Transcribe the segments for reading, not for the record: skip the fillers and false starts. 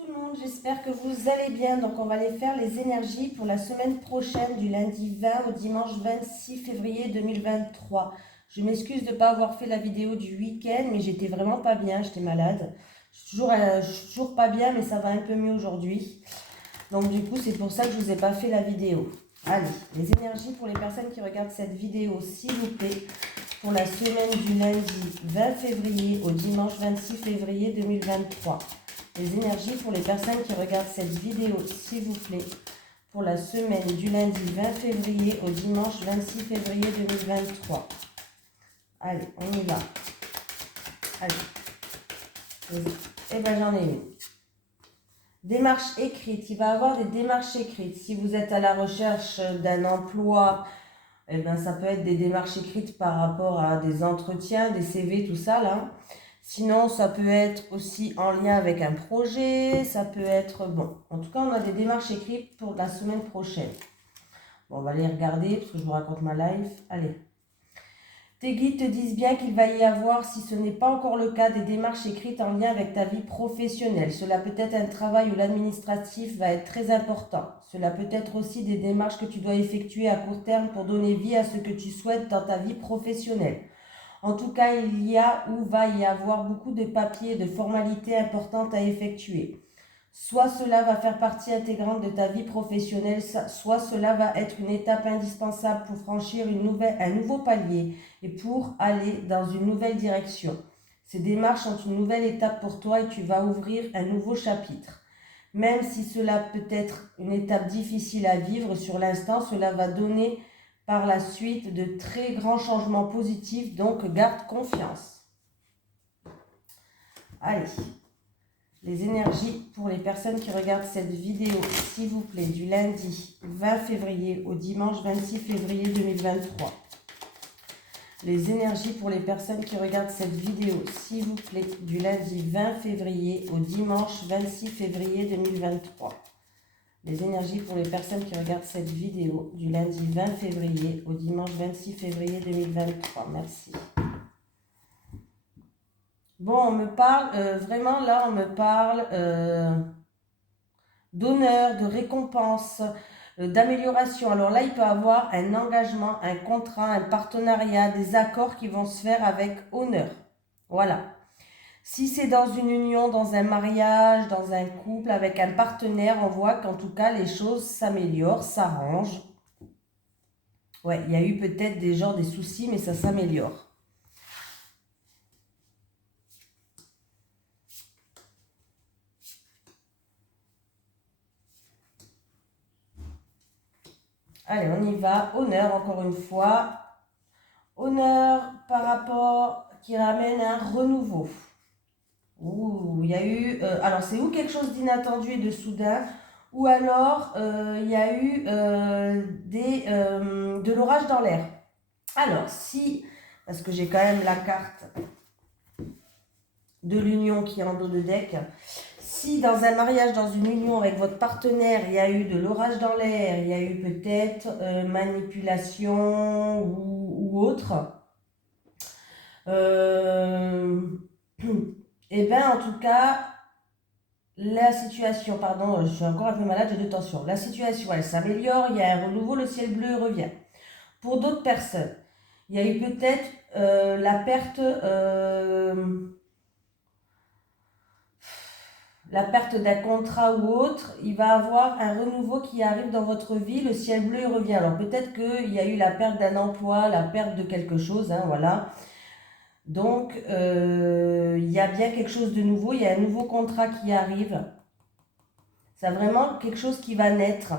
tout le monde, j'espère que vous allez bien. Donc on va aller faire les énergies pour la semaine prochaine du lundi 20 au dimanche 26 février 2023. Je m'excuse de ne pas avoir fait la vidéo du week-end, mais j'étais vraiment pas bien, j'étais malade. Je suis toujours pas bien, mais ça va un peu mieux aujourd'hui. Donc du coup c'est pour ça que je vous ai pas fait la vidéo. Allez, les énergies pour les personnes qui regardent cette vidéo, s'il vous plaît, pour la semaine du lundi 20 février au dimanche 26 février 2023. Les énergies pour les personnes qui regardent cette vidéo, s'il vous plaît, pour la semaine du lundi 20 février au dimanche 26 février 2023. Allez, on y va. Allez. Eh ben j'en ai une. Démarche écrite. Il va y avoir des démarches écrites. Si vous êtes à la recherche d'un emploi, eh ben ça peut être des démarches écrites par rapport à des entretiens, des CV, tout ça là. Sinon, ça peut être aussi en lien avec un projet, ça peut être... Bon, en tout cas, on a des démarches écrites pour la semaine prochaine. Bon, on va les regarder parce que je vous raconte ma life. Allez. Tes guides te disent bien qu'il va y avoir, si ce n'est pas encore le cas, des démarches écrites en lien avec ta vie professionnelle. Cela peut être un travail où l'administratif va être très important. Cela peut être aussi des démarches que tu dois effectuer à court terme pour donner vie à ce que tu souhaites dans ta vie professionnelle. En tout cas, il y a ou va y avoir beaucoup de papiers, de formalités importantes à effectuer. Soit cela va faire partie intégrante de ta vie professionnelle, soit cela va être une étape indispensable pour franchir un nouveau palier et pour aller dans une nouvelle direction. Ces démarches sont une nouvelle étape pour toi et tu vas ouvrir un nouveau chapitre. Même si cela peut être une étape difficile à vivre sur l'instant, cela va donner par la suite de très grands changements positifs, donc garde confiance. Allez, les énergies pour les personnes qui regardent cette vidéo, s'il vous plaît, du lundi 20 février au dimanche 26 février 2023. Les énergies pour les personnes qui regardent cette vidéo, s'il vous plaît, du lundi 20 février au dimanche 26 février 2023. Les énergies pour les personnes qui regardent cette vidéo du lundi 20 février au dimanche 26 février 2023. Merci. Bon, on me parle, vraiment là, on me parle d'honneur, de récompense, d'amélioration. Alors là, il peut y avoir un engagement, un contrat, un partenariat, des accords qui vont se faire avec honneur. Voilà. Si c'est dans une union, dans un mariage, dans un couple, avec un partenaire, on voit qu'en tout cas, les choses s'améliorent, s'arrangent. Ouais, il y a eu peut-être des soucis, mais ça s'améliore. Allez, on y va. Honneur, encore une fois. Honneur par rapport qui ramène un renouveau. Ouh, il y a eu... alors, c'est ou quelque chose d'inattendu et de soudain, ou alors il y a eu de l'orage dans l'air. Alors, si... Parce que j'ai quand même la carte de l'union qui est en dos de deck. Si dans un mariage, dans une union avec votre partenaire, il y a eu de l'orage dans l'air, il y a eu peut-être manipulation ou autre, et bien en tout cas, la situation, pardon, je suis encore un peu malade, j'ai de tension. La situation, elle s'améliore, il y a un renouveau, le ciel bleu revient. Pour d'autres personnes, il y a eu peut-être la perte d'un contrat ou autre, il va avoir un renouveau qui arrive dans votre vie, le ciel bleu revient. Alors peut-être qu'il y a eu la perte d'un emploi, la perte de quelque chose, hein, voilà. Donc il y a bien quelque chose de nouveau, il y a un nouveau contrat qui arrive. C'est vraiment quelque chose qui va naître.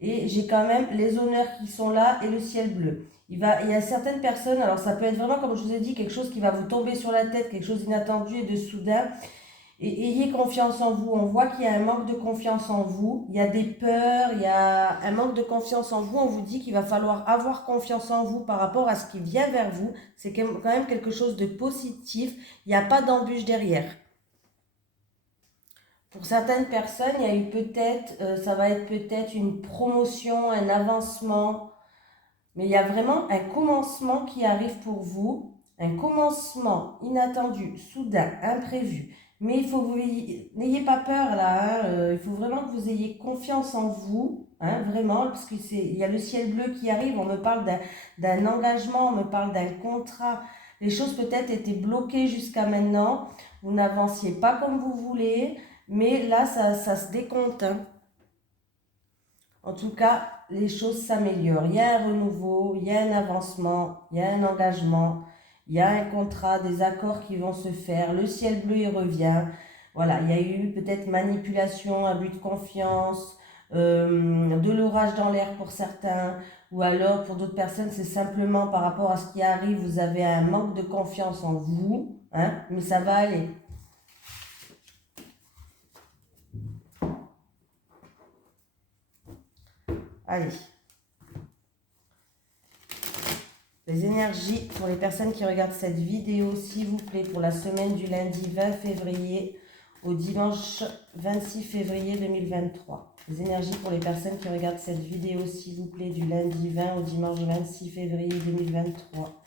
Et j'ai quand même les honneurs qui sont là et le ciel bleu. Il y a certaines personnes, alors ça peut être vraiment, comme je vous ai dit, quelque chose qui va vous tomber sur la tête, quelque chose d'inattendu et de soudain. Et ayez confiance en vous. On voit qu'il y a un manque de confiance en vous. Il y a des peurs, il y a un manque de confiance en vous. On vous dit qu'il va falloir avoir confiance en vous par rapport à ce qui vient vers vous. C'est quand même quelque chose de positif. Il n'y a pas d'embûche derrière. Pour certaines personnes, il y a eu peut-être, ça va être peut-être une promotion, un avancement. Mais il y a vraiment un commencement qui arrive pour vous. Un commencement inattendu, soudain, imprévu. Mais il faut que vous n'ayez pas peur là, hein, il faut vraiment que vous ayez confiance en vous, hein, vraiment, parce il y a le ciel bleu qui arrive, on me parle d'un engagement, on me parle d'un contrat. Les choses peut-être étaient bloquées jusqu'à maintenant, vous n'avanciez pas comme vous voulez, mais là ça se décompte, hein. En tout cas, les choses s'améliorent. Il y a un renouveau, il y a un avancement, il y a un engagement, il y a un contrat, des accords qui vont se faire. Le ciel bleu, il revient. Voilà, il y a eu peut-être manipulation, abus de confiance, de l'orage dans l'air pour certains, ou alors pour d'autres personnes, c'est simplement par rapport à ce qui arrive, vous avez un manque de confiance en vous, hein, mais ça va aller. Allez. Les énergies pour les personnes qui regardent cette vidéo, s'il vous plaît, pour la semaine du lundi 20 février au dimanche 26 février 2023. Les énergies pour les personnes qui regardent cette vidéo, s'il vous plaît, du lundi 20 au dimanche 26 février 2023.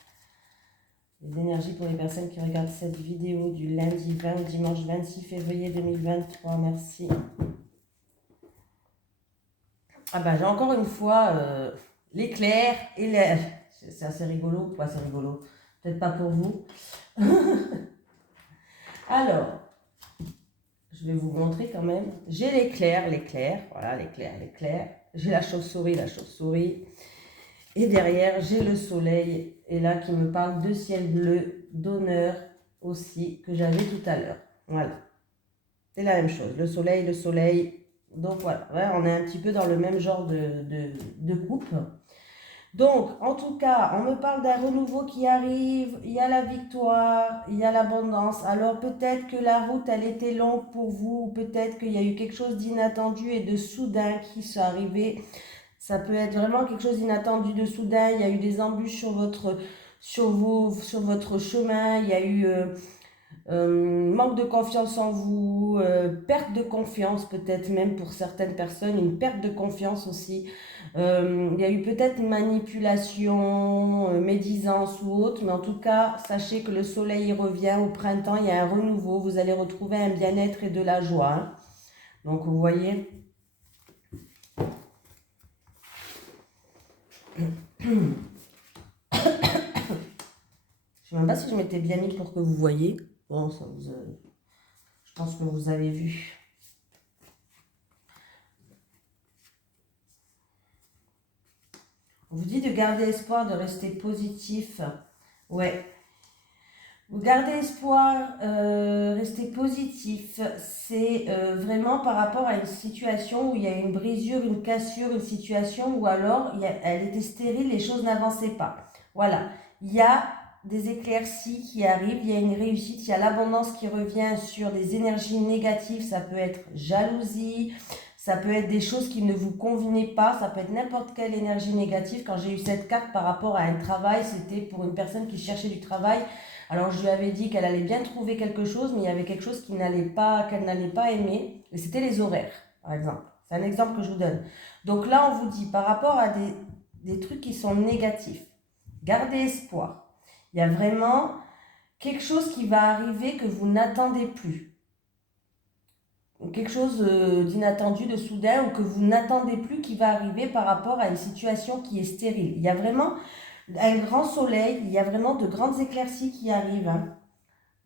Les énergies pour les personnes qui regardent cette vidéo du lundi 20 au dimanche 26 février 2023. Merci. Ah bah j'ai encore une fois l'éclair et l'air. C'est assez rigolo. Ouais, c'est rigolo. Peut-être pas pour vous. Alors, je vais vous montrer quand même. J'ai l'éclair. Voilà, l'éclair. J'ai la chauve-souris. Et derrière, j'ai le soleil. Et là, qui me parle de ciel bleu, d'honneur aussi, que j'avais tout à l'heure. Voilà. C'est la même chose. Le soleil. Donc voilà, ouais, on est un petit peu dans le même genre de coupe. Donc, en tout cas, on me parle d'un renouveau qui arrive, il y a la victoire, il y a l'abondance. Alors peut-être que la route, elle était longue pour vous, peut-être qu'il y a eu quelque chose d'inattendu et de soudain qui s'est arrivé. Ça peut être vraiment quelque chose d'inattendu, de soudain. Il y a eu des embûches sur votre chemin, il y a eu manque de confiance en vous, perte de confiance peut-être même pour certaines personnes, une perte de confiance aussi. Il y a eu peut-être une manipulation, médisance ou autre, mais en tout cas, sachez que le soleil revient au printemps, il y a un renouveau, vous allez retrouver un bien-être et de la joie, hein. Donc vous voyez, je ne sais même pas si je m'étais bien mis pour que vous voyez. Bon, je pense que vous avez vu. On vous dit de garder espoir, de rester positif. Ouais. Vous gardez espoir, restez positif. C'est vraiment par rapport à une situation où il y a une brisure, une cassure, une situation où alors elle était stérile, les choses n'avançaient pas. Voilà. Il y a des éclaircies qui arrivent, il y a une réussite, il y a l'abondance qui revient sur des énergies négatives. Ça peut être jalousie, ça peut être des choses qui ne vous convenaient pas, ça peut être n'importe quelle énergie négative. Quand j'ai eu cette carte par rapport à un travail, c'était pour une personne qui cherchait du travail. Alors je lui avais dit qu'elle allait bien trouver quelque chose, mais il y avait quelque chose qu'elle n'allait pas aimer, et c'était les horaires, par exemple. C'est un exemple que je vous donne. Donc là, on vous dit, par rapport à des trucs qui sont négatifs, gardez espoir. Il y a vraiment quelque chose qui va arriver que vous n'attendez plus. Quelque chose d'inattendu, de soudain, ou que vous n'attendez plus qui va arriver par rapport à une situation qui est stérile. Il y a vraiment un grand soleil, il y a vraiment de grandes éclaircies qui arrivent, hein.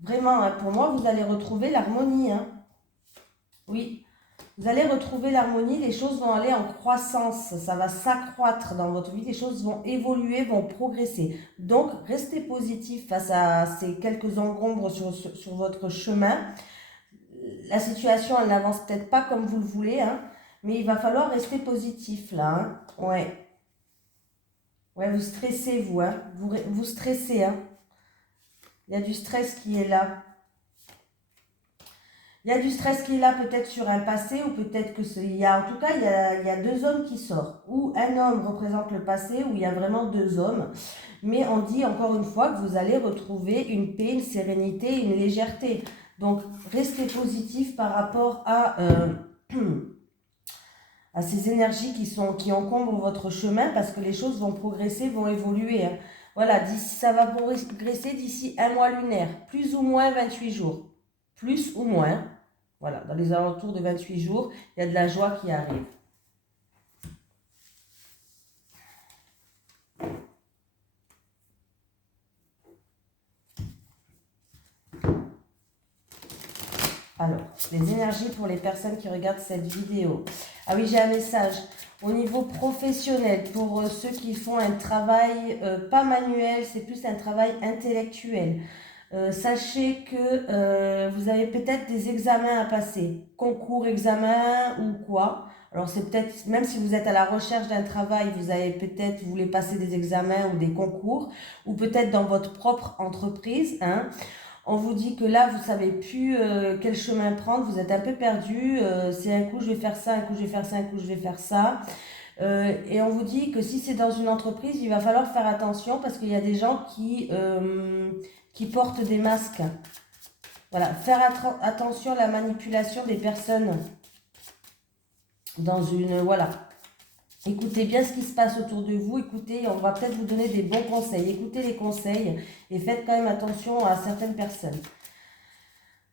Vraiment, hein, pour moi, vous allez retrouver l'harmonie, hein. Oui, vous allez retrouver l'harmonie, les choses vont aller en croissance, ça va s'accroître dans votre vie, les choses vont évoluer, vont progresser. Donc, restez positif face à ces quelques encombres sur votre chemin. La situation, elle n'avance peut-être pas comme vous le voulez, hein, mais il va falloir rester positif là, hein. Ouais. Ouais, vous stressez, vous, hein. Vous stressez, hein. Il y a du stress qui est là. Il y a du stress qui est là peut-être sur un passé ou peut-être que il y a, en tout cas, il y a deux hommes qui sortent. Ou un homme représente le passé, ou il y a vraiment deux hommes. Mais on dit encore une fois que vous allez retrouver une paix, une sérénité, une légèreté. Donc, restez positif par rapport à ces énergies qui encombrent votre chemin parce que les choses vont progresser, vont évoluer, hein. Voilà, ça va progresser d'ici un mois lunaire, plus ou moins 28 jours. plus ou moins. Voilà, dans les alentours de 28 jours, il y a de la joie qui arrive. Alors, les énergies pour les personnes qui regardent cette vidéo. Ah oui, j'ai un message. Au niveau professionnel, pour ceux qui font un travail pas manuel, c'est plus un travail intellectuel. Sachez que vous avez peut-être des examens à passer, concours, examens ou quoi. Alors c'est peut-être, même si vous êtes à la recherche d'un travail, vous avez peut-être, vous voulez passer des examens ou des concours, ou peut-être dans votre propre entreprise, hein. On vous dit que là, vous savez plus quel chemin prendre, vous êtes un peu perdu, c'est un coup je vais faire ça, un coup je vais faire ça, un coup je vais faire ça. Et on vous dit que si c'est dans une entreprise, il va falloir faire attention parce qu'il y a des gens qui portent des masques. Voilà, faire attention à la manipulation des personnes dans une... Voilà. Écoutez bien ce qui se passe autour de vous, écoutez, on va peut-être vous donner des bons conseils. Écoutez les conseils et faites quand même attention à certaines personnes.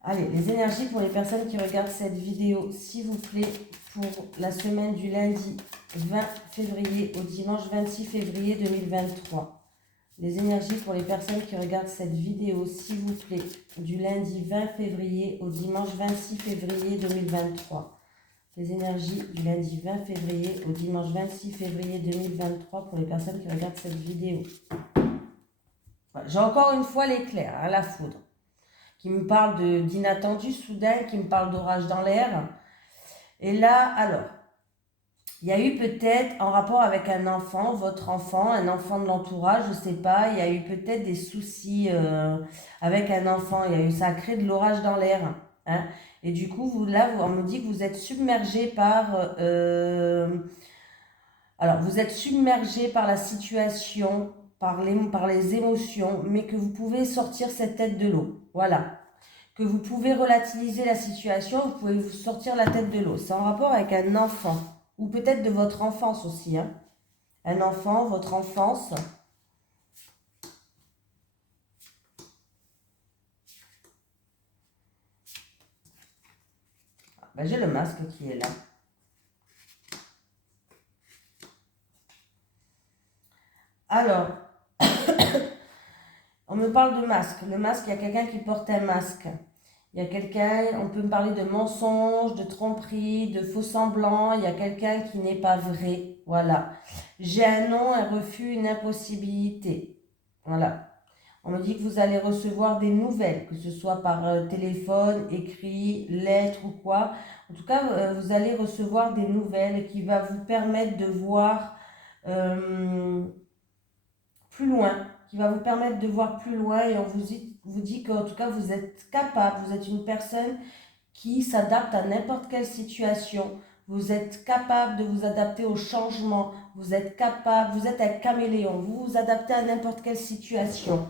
Allez, les énergies pour les personnes qui regardent cette vidéo, s'il vous plaît, pour la semaine du lundi 20 février au dimanche 26 février 2023. Les énergies pour les personnes qui regardent cette vidéo, s'il vous plaît, du lundi 20 février au dimanche 26 février 2023. Les énergies du lundi 20 février au dimanche 26 février 2023 pour les personnes qui regardent cette vidéo. Voilà, j'ai encore une fois l'éclair, hein, la foudre, qui me parle d'inattendu soudain, qui me parle d'orage dans l'air. Et là, alors, il y a eu peut-être en rapport avec un enfant, votre enfant, un enfant de l'entourage, je ne sais pas, il y a eu peut-être des soucis avec un enfant, ça a créé de l'orage dans l'air, hein. Et du coup, on me dit que vous êtes submergé par... alors, vous êtes submergé par la situation, par les émotions, mais que vous pouvez sortir cette tête de l'eau. Voilà. Que vous pouvez relativiser la situation, vous pouvez vous sortir la tête de l'eau. C'est en rapport avec un enfant, ou peut-être de votre enfance aussi, hein. Un enfant, votre enfance. Ben, j'ai le masque qui est là. Alors, on me parle de masque. Le masque, il y a quelqu'un qui porte un masque. Il y a quelqu'un, on peut me parler de mensonges, de tromperies, de faux semblants. Il y a quelqu'un qui n'est pas vrai. Voilà. J'ai un non, un refus, une impossibilité. Voilà. On me dit que vous allez recevoir des nouvelles, que ce soit par téléphone, écrit, lettre ou quoi. En tout cas, vous allez recevoir des nouvelles qui vont vous permettre de voir plus loin, qui va vous permettre de voir plus loin et on vous dit qu'en tout cas vous êtes capable, vous êtes une personne qui s'adapte à n'importe quelle situation, vous êtes capable de vous adapter au changement, vous êtes un caméléon, vous vous adaptez à n'importe quelle situation.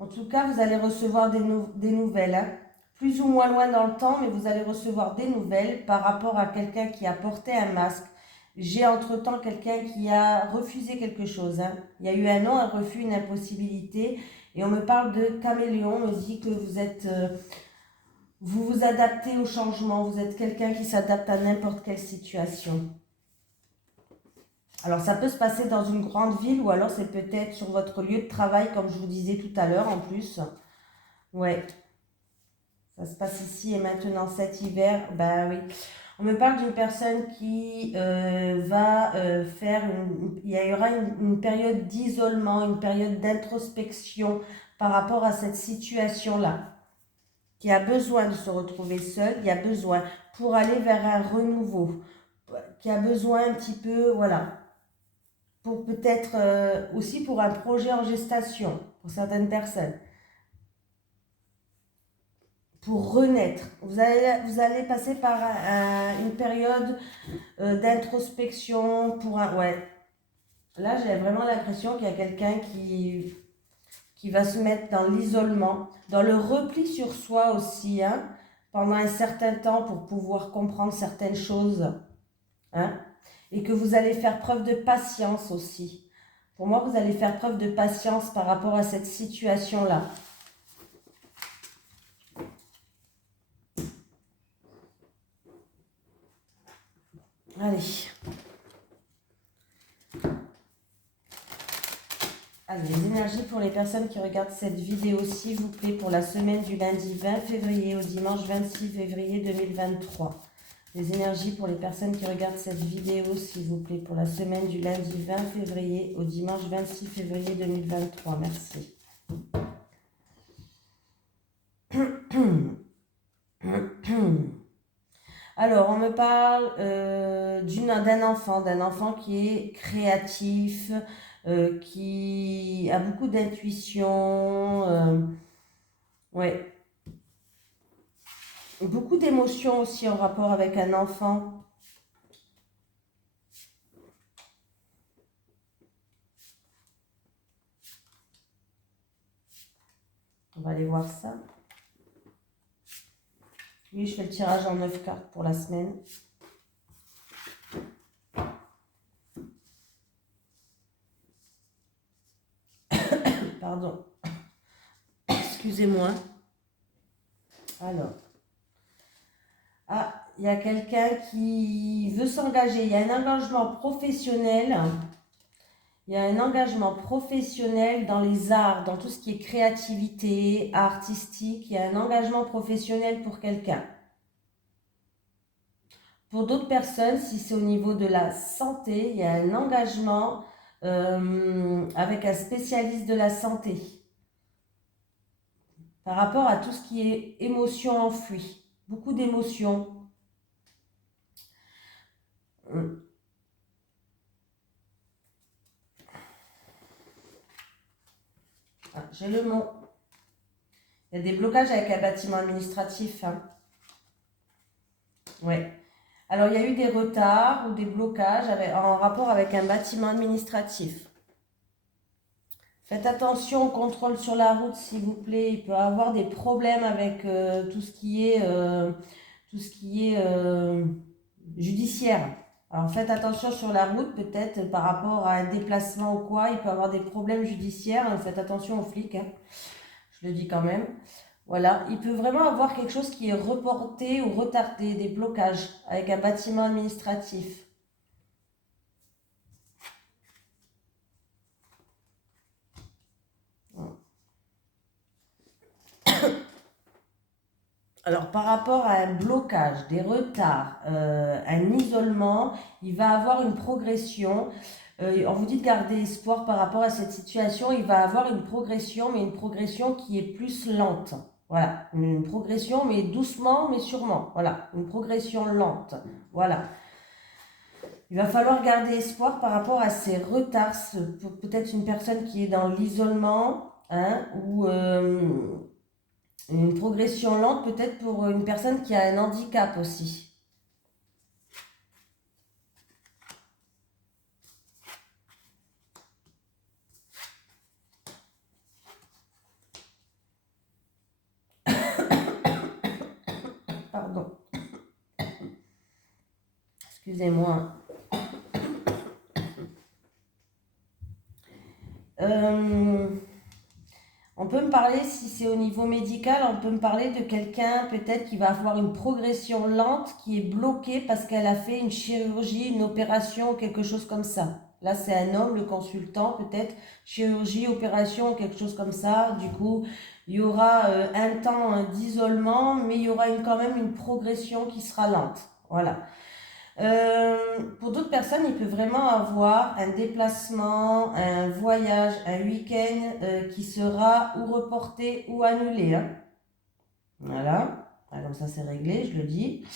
En tout cas, vous allez recevoir des nouvelles, hein, plus ou moins loin dans le temps, mais vous allez recevoir des nouvelles par rapport à quelqu'un qui a porté un masque. J'ai entre-temps quelqu'un qui a refusé quelque chose, hein. Il y a eu un non, un refus, une impossibilité. Et on me parle de caméléon, on me dit que vous vous adaptez au changement, vous êtes quelqu'un qui s'adapte à n'importe quelle situation. Alors ça peut se passer dans une grande ville ou alors c'est peut-être sur votre lieu de travail comme je vous disais tout à l'heure en plus. Ouais, ça se passe ici et maintenant cet hiver, bah oui. On me parle d'une personne qui va il y aura une période d'isolement, une période d'introspection par rapport à cette situation-là, qui a besoin de se retrouver seule, qui a besoin pour aller vers un renouveau, qui a besoin un petit peu, voilà, pour peut-être aussi pour un projet en gestation, pour certaines personnes. Pour renaître. Vous allez passer par une période d'introspection pour un... Ouais. Là, j'ai vraiment l'impression qu'il y a quelqu'un qui va se mettre dans l'isolement, dans le repli sur soi aussi, hein, pendant un certain temps pour pouvoir comprendre certaines choses. Hein, et que vous allez faire preuve de patience aussi. Pour moi, vous allez faire preuve de patience par rapport à cette situation-là. Allez. Allez, les énergies pour les personnes qui regardent cette vidéo, s'il vous plaît, pour la semaine du lundi 20 février au dimanche 26 février 2023. Les énergies pour les personnes qui regardent cette vidéo, s'il vous plaît, pour la semaine du lundi 20 février au dimanche 26 février 2023. Merci. Alors, on me parle d'un enfant qui est créatif, qui a beaucoup d'intuition, ouais. Beaucoup d'émotions aussi en rapport avec un enfant. On va aller voir ça. Oui, je fais le tirage en 9 cartes pour la semaine. Pardon. Excusez-moi. Alors. Ah, il y a quelqu'un qui veut s'engager. Il y a un engagement professionnel. Il y a un engagement professionnel dans les arts, dans tout ce qui est créativité, artistique. Il y a un engagement professionnel pour quelqu'un. Pour d'autres personnes, si c'est au niveau de la santé, il y a un engagement avec un spécialiste de la santé par rapport à tout ce qui est émotion enfouie. Beaucoup d'émotions. Ah, j'ai le mot. Il y a des blocages avec un bâtiment administratif. Hein. Ouais. Alors, il y a eu des retards ou des blocages en rapport avec un bâtiment administratif. Faites attention au contrôle sur la route, s'il vous plaît. Il peut y avoir des problèmes avec tout ce qui est judiciaire. Alors, faites attention sur la route, peut-être par rapport à un déplacement ou quoi. Il peut y avoir des problèmes judiciaires. Faites attention aux flics. Hein. Je le dis quand même. Voilà, il peut vraiment avoir quelque chose qui est reporté ou retardé, des blocages avec un bâtiment administratif. Alors, par rapport à un blocage, des retards, un isolement, il va avoir une progression. On vous dit de garder espoir par rapport à cette situation. Il va avoir une progression, mais une progression qui est plus lente. Voilà, une progression, mais doucement, mais sûrement. Voilà, une progression lente. Voilà. Il va falloir garder espoir par rapport à ces retards. Peut-être une personne qui est dans l'isolement, hein, ou une progression lente, peut-être pour une personne qui a un handicap aussi. Pardon. Excusez-moi. On peut me parler, si c'est au niveau médical, on peut me parler de quelqu'un peut-être qui va avoir une progression lente, qui est bloquée parce qu'elle a fait une chirurgie, une opération, quelque chose comme ça. Là, c'est un homme, le consultant, peut-être chirurgie, opération, quelque chose comme ça. Du coup, il y aura un temps d'isolement, mais il y aura quand même une progression qui sera lente. Voilà. Pour d'autres personnes, il peut vraiment avoir un déplacement, un voyage, un week-end qui sera ou reporté ou annulé. Hein. Voilà. Comme ça, c'est réglé, je le dis.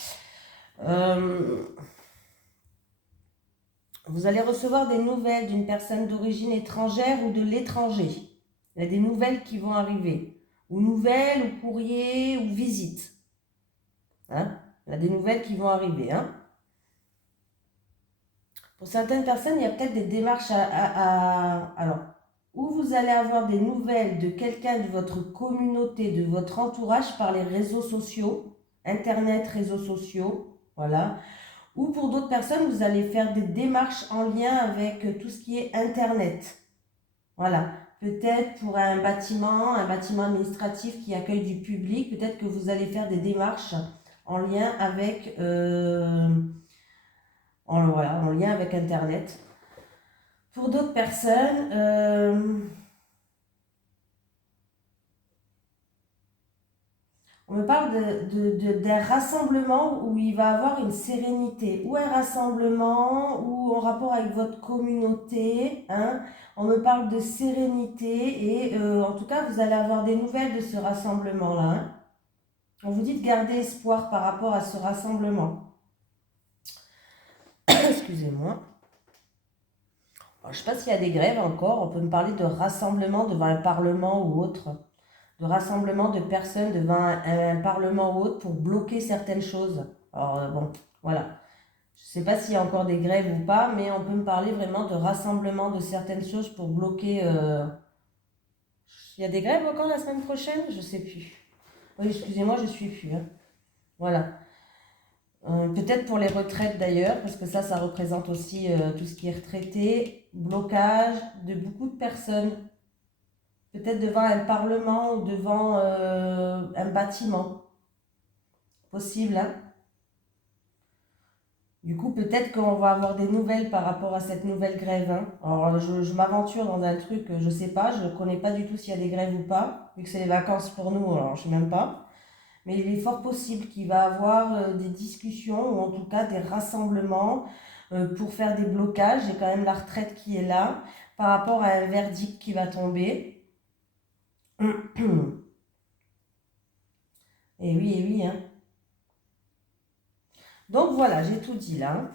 Vous allez recevoir des nouvelles d'une personne d'origine étrangère ou de l'étranger. Il y a des nouvelles qui vont arriver. Ou nouvelles, ou courrier, ou visite. Hein. Il y a des nouvelles qui vont arriver. Hein. Pour certaines personnes, il y a peut-être des démarches alors, où vous allez avoir des nouvelles de quelqu'un de votre communauté, de votre entourage par les réseaux sociaux, Internet, réseaux sociaux, voilà. Ou pour d'autres personnes, vous allez faire des démarches en lien avec tout ce qui est Internet. Voilà. Peut-être pour un bâtiment administratif qui accueille du public, peut-être que vous allez faire des démarches en lien avec, voilà, en lien avec Internet. Pour d'autres personnes, on me parle d'un rassemblement où il va avoir une sérénité, ou un rassemblement, ou en rapport avec votre communauté, hein. On me parle de sérénité et en tout cas, vous allez avoir des nouvelles de ce rassemblement-là, hein. On vous dit de garder espoir par rapport à ce rassemblement. Excusez-moi. Je ne sais pas s'il y a des grèves encore, on peut me parler de rassemblement devant un parlement ou autre. De rassemblement de personnes devant un parlement ou autre pour bloquer certaines choses. Alors bon, voilà. Je ne sais pas s'il y a encore des grèves ou pas, mais on peut me parler vraiment de rassemblement de certaines choses pour bloquer... Il y a des grèves encore la semaine prochaine? Je ne sais plus. Oui, excusez-moi, je ne suis plus, hein. Voilà. Peut-être pour les retraites d'ailleurs, parce que ça représente aussi tout ce qui est retraité, blocage de beaucoup de personnes. Peut-être devant un parlement ou devant un bâtiment. Possible, hein? Du coup, peut-être qu'on va avoir des nouvelles par rapport à cette nouvelle grève, hein. Alors, je m'aventure dans un truc, je ne sais pas, je ne connais pas du tout s'il y a des grèves ou pas, vu que c'est les vacances pour nous, alors je ne sais même pas. Mais il est fort possible qu'il va y avoir des discussions, ou en tout cas des rassemblements pour faire des blocages. J'ai quand même la retraite qui est là, par rapport à un verdict qui va tomber. Et oui, hein. Donc voilà, j'ai tout dit là.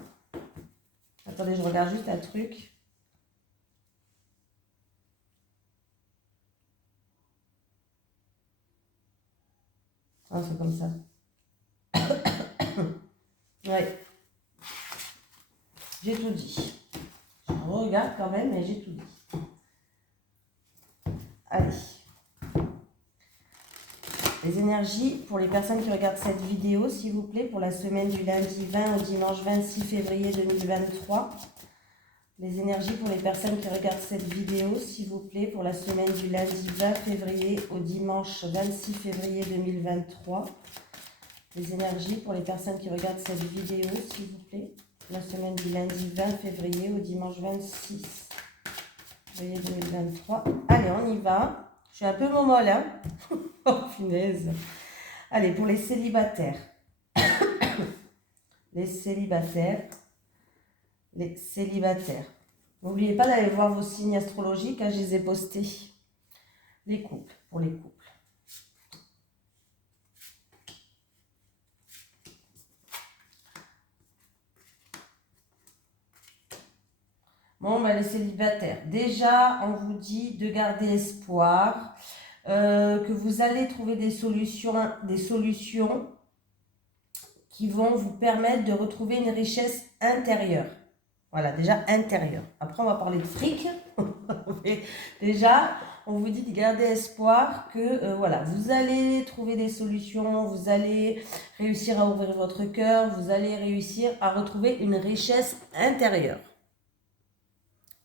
Attendez, je regarde juste un truc. Ah, c'est comme ça. Ouais, j'ai tout dit. Je regarde quand même, mais j'ai tout dit. Allez. Les énergies pour les personnes qui regardent cette vidéo, s'il vous plaît, pour la semaine du lundi 20 au dimanche 26 février 2023. Les énergies pour les personnes qui regardent cette vidéo, s'il vous plaît, pour la semaine du lundi 20 février au dimanche 26 février 2023. Les énergies pour les personnes qui regardent cette vidéo, s'il vous plaît, la semaine du lundi 20 février au dimanche 26 février 2023. Allez, on y va. Je suis un peu momolle, hein. Oh, punaise. Allez, pour les célibataires. Les célibataires. Les célibataires. N'oubliez pas d'aller voir vos signes astrologiques, hein, je les ai postés. Les couples, pour les couples. Bon, les célibataires. Déjà, on vous dit de garder espoir, que vous allez trouver des solutions qui vont vous permettre de retrouver une richesse intérieure. Voilà, déjà intérieure. Après, on va parler de fric. Mais déjà, on vous dit de garder espoir que voilà, vous allez trouver des solutions, vous allez réussir à ouvrir votre cœur, vous allez réussir à retrouver une richesse intérieure.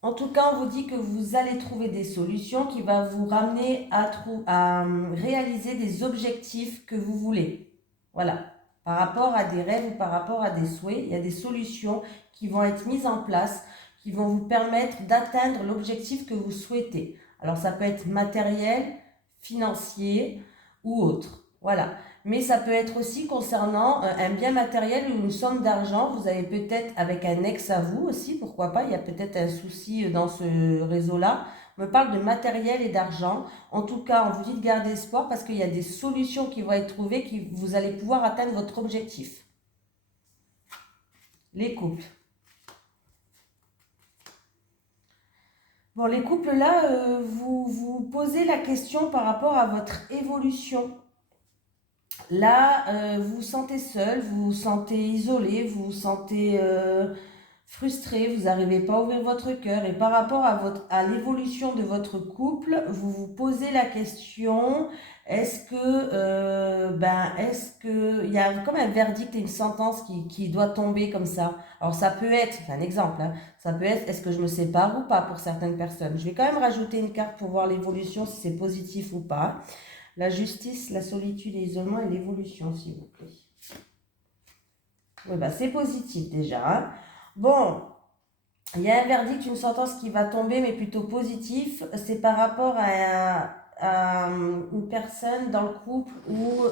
En tout cas, on vous dit que vous allez trouver des solutions qui vont vous ramener à réaliser des objectifs que vous voulez. Voilà. Par rapport à des rêves ou par rapport à des souhaits, il y a des solutions qui vont être mises en place, qui vont vous permettre d'atteindre l'objectif que vous souhaitez. Alors, ça peut être matériel, financier ou autre. Voilà. Mais ça peut être aussi concernant un bien matériel ou une somme d'argent. Vous avez peut-être avec un ex à vous aussi, pourquoi pas, il y a peut-être un souci dans ce réseau-là. On me parle de matériel et d'argent. En tout cas, on vous dit de garder espoir parce qu'il y a des solutions qui vont être trouvées, qui vous allez pouvoir atteindre votre objectif. Les couples. Bon, les couples là, vous vous posez la question par rapport à votre évolution. Là, vous vous sentez seul, vous vous sentez isolé, vous vous sentez frustré, vous n'arrivez pas à ouvrir votre cœur et par rapport à l'évolution de votre couple, vous vous posez la question, est-ce que il y a comme un verdict et une sentence qui doit tomber comme ça. Alors ça peut être, c'est un exemple, hein, ça peut être, est-ce que je me sépare ou pas pour certaines personnes. Je vais quand même rajouter une carte pour voir l'évolution, si c'est positif ou pas. La justice, la solitude et l'isolement et l'évolution, s'il vous plaît. Oui, bah c'est positif déjà, hein. Bon, il y a un verdict, une sentence qui va tomber, mais plutôt positif. C'est par rapport à une personne dans le couple où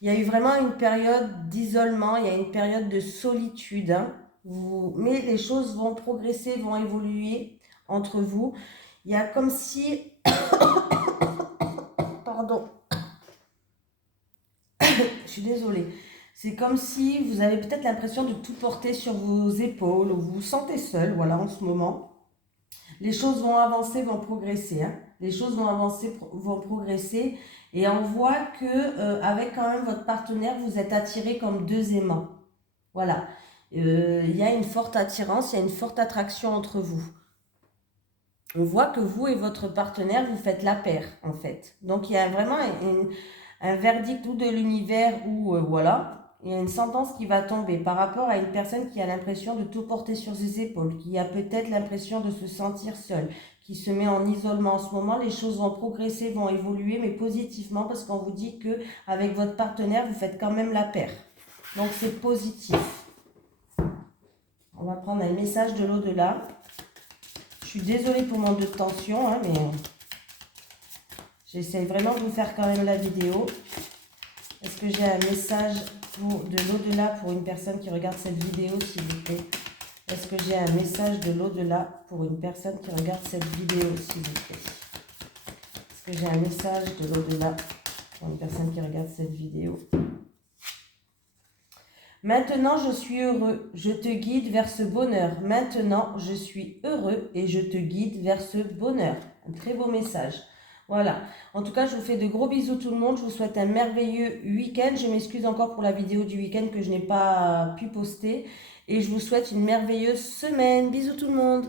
il y a eu vraiment une période d'isolement, il y a une période de solitude, hein. Mais les choses vont progresser, vont évoluer entre vous. Il y a comme si... Pardon. Je suis désolée. C'est comme si vous avez peut-être l'impression de tout porter sur vos épaules, ou vous vous sentez seul, voilà, en ce moment. Les choses vont avancer, vont progresser, hein. Les choses vont avancer, vont progresser. Et on voit que avec quand même votre partenaire, vous êtes attirés comme deux aimants. Voilà. Il y a une forte attirance, il y a une forte attraction entre vous. On voit que vous et votre partenaire, vous faites la paire, en fait. Donc, il y a vraiment un verdict ou de l'univers ou voilà, il y a une sentence qui va tomber par rapport à une personne qui a l'impression de tout porter sur ses épaules, qui a peut-être l'impression de se sentir seule, qui se met en isolement en ce moment. Les choses vont progresser, vont évoluer, mais positivement parce qu'on vous dit que avec votre partenaire, vous faites quand même la paire. Donc, c'est positif. On va prendre un message de l'au-delà. Je suis désolée pour mon deux de tension, hein, mais j'essaie vraiment de vous faire quand même la vidéo. Est-ce que j'ai un message de l'au-delà pour une personne qui regarde cette vidéo, s'il vous plaît? Est-ce que j'ai un message de l'au-delà pour une personne qui regarde cette vidéo, s'il vous plaît? Est-ce que j'ai un message de l'au-delà pour une personne qui regarde cette vidéo? Maintenant, je suis heureux, je te guide vers ce bonheur. Maintenant, je suis heureux et je te guide vers ce bonheur. Un très beau message. Voilà. En tout cas, je vous fais de gros bisous tout le monde. Je vous souhaite un merveilleux week-end. Je m'excuse encore pour la vidéo du week-end que je n'ai pas pu poster. Et je vous souhaite une merveilleuse semaine. Bisous tout le monde.